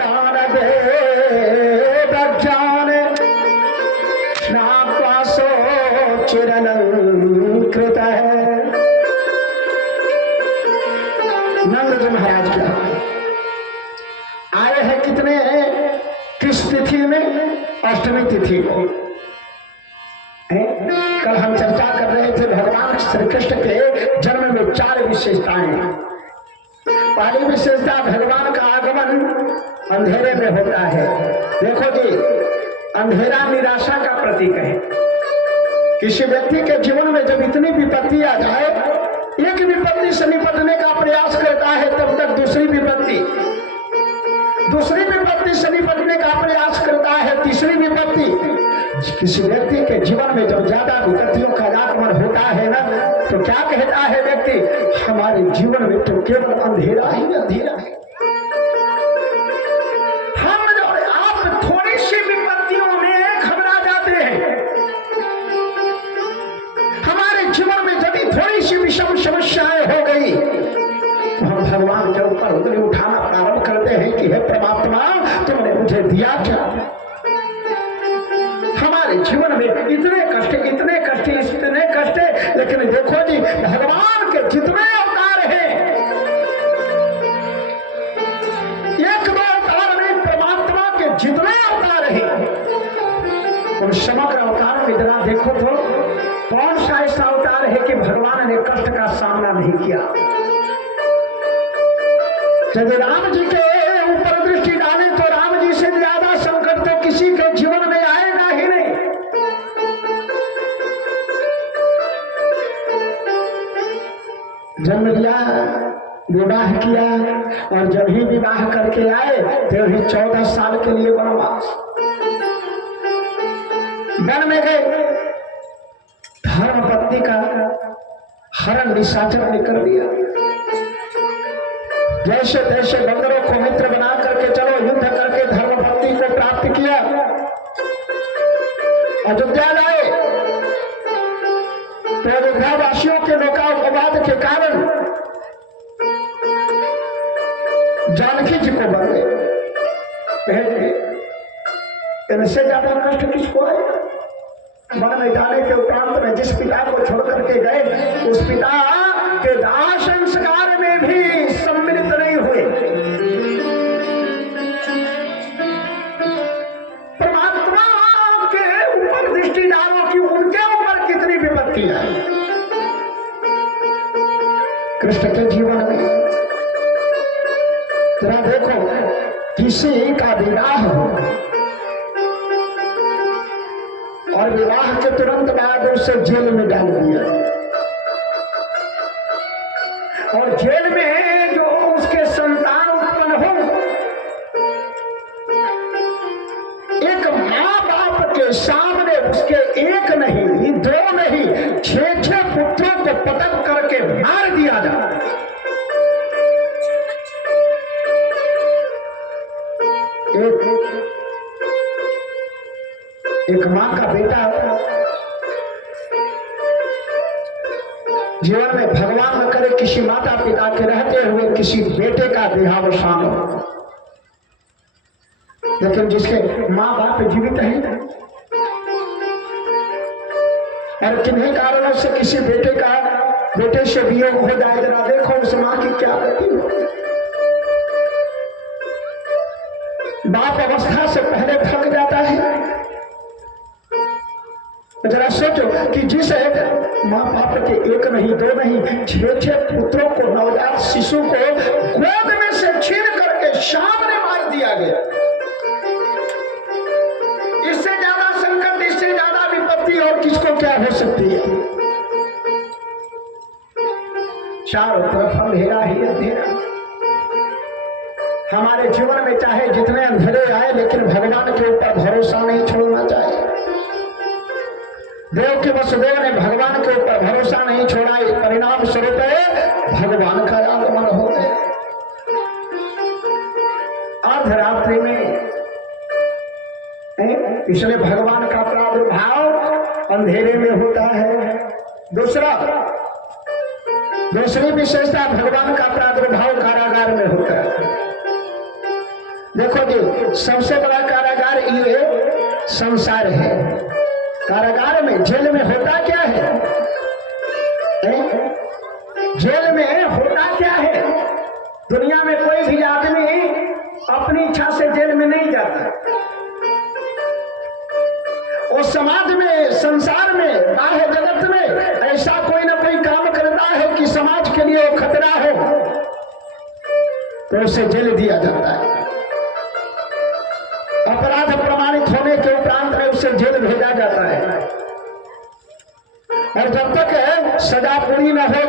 प्राण दे ज्ञान नासो चिरलंकृत है। नंद जी महाराज क्या आए हैं कितने किस तिथि में? अष्टमी तिथि को। कल हम चर्चा कर रहे थे भगवान श्री कृष्ण के जन्म में 4 विशेषताएं हैं। पहली विशेषता भगवान का आगमन अंधेरे में होता है। देखो जी, अंधेरा निराशा का प्रतीक है। किसी व्यक्ति के जीवन में जब इतनी विपत्ति आ जाए, एक विपत्ति से निपटने का प्रयास करता है, तब तक दूसरी विपत्ति से निपटने का प्रयास करता है, तीसरी विपत्ति। किसी व्यक्ति के जीवन में जब ज्यादा विपत्तियों का आगमन होता है ना, तो क्या कहता है व्यक्ति? हमारे जीवन में तो केवल अंधेरा ही अंधेरा है। हम और आप थोड़ी सी विपत्तियों में घबरा जाते हैं। हमारे जीवन में यदि थोड़ी सी विषम समस्याएं हो गई, तो हम भगवान के ऊपर उंगली उठाना प्रारंभ करते हैं कि हे परमात्मा, तुमने मुझे दिया क्या? हमारे जीवन में इतने कष्ट, लेकिन देखो जी, भगवान के जितने अवतार हैं, एक दो अवतार नहीं, परमात्मा के जितने अवतार हैं, उन समग्र अवतार में जरा देखो तो कौन सा ऐसा अवतार है कि भगवान ने कष्ट का सामना नहीं किया? यदि राम जी के ऊपर दृष्टि डालें तो राम जी से ज्यादा संकट तो किसी के जीवन में आएगा ही नहीं। जन्म लिया, विवाह किया, और जब ही विवाह करके आए तो ही 14 साल के लिए वनवास। वन में गए, धर्मपत्नी का हरण निशाचर ने कर दिया। जैसे तैसे बंदरों को मित्र बना करके चलो युद्ध करके धर्मपत्नी को प्राप्त किया। अयोध्या लाए तो अयोध्या वासियों के लोकापवाद के कारण जानकी जी को बन गए। इनसे ज्यादा कष्ट किसको है? वन में जाने के उपरांत में जिस पिता को छोड़ करके गए, उस पिता के दाह संस्कार में भी सम्मिलित नहीं हुए। परमात्मा के ऊपर दृष्टि डालो कि उनके ऊपर कितनी विपत्ति है। कृष्ण के जीवन में जरा देखो, किसी का विवाह हो और विवाह के तुरंत बाद उसे जेल में डाल दिया, और जेल में जो उसके संतान उत्पन्न हो, एक माँ बाप के सामने उसके एक नहीं, दो नहीं, 6 पुत्रों को पटक करके मार दिया जाए। एक माँ का बेटा जीवन में भगवान न करे किसी माता पिता के रहते हुए किसी बेटे का देहावसान हो, लेकिन जिसके माँ बाप जीवित हैं और किन्हीं कारणों से किसी बेटे से वियोग हो जाए, जरा देखो उस माँ की क्या गति हो। बाप अवस्था से पहले थक जाता है। जरा सोचो कि जिस माँ बाप के एक नहीं, दो नहीं, 6 पुत्रों को, नवजात शिशु को गोद में से छीन करके सामने मार दिया गया। इससे ज्यादा संकट, इससे ज्यादा विपत्ति और किसको क्या हो सकती है? चारों तरफ अंधेरा ही अंधेरा। हमारे जीवन में चाहे जितने अंधेरे आए, लेकिन भगवान के ऊपर भरोसा नहीं छोड़ना चाहिए। देव के वसुदेव ने भगवान के ऊपर भरोसा नहीं छोड़ा, परिणाम स्वरूप भगवान का आगमन हो गया। अर्धरात्रि में इसलिए भगवान का प्रादुर्भाव अंधेरे में होता है। दूसरी विशेषता, भगवान का प्रादुर्भाव कारागार में होता है। देखो जी, सबसे बड़ा कारागार ये संसार है। कारागार में, जेल में होता क्या है? जेल में होता क्या है? दुनिया में कोई भी आदमी अपनी इच्छा से जेल में नहीं जाता। और समाज में, संसार में, बाह्य जगत में ऐसा कोई ना कोई काम करता है कि समाज के लिए वो खतरा हो, तो उसे जेल दिया जाता है। अपराध प्रमाणित होने के उपरांत में उसे जेल भेजा जाता है। और जब तक सजा पूरी न हो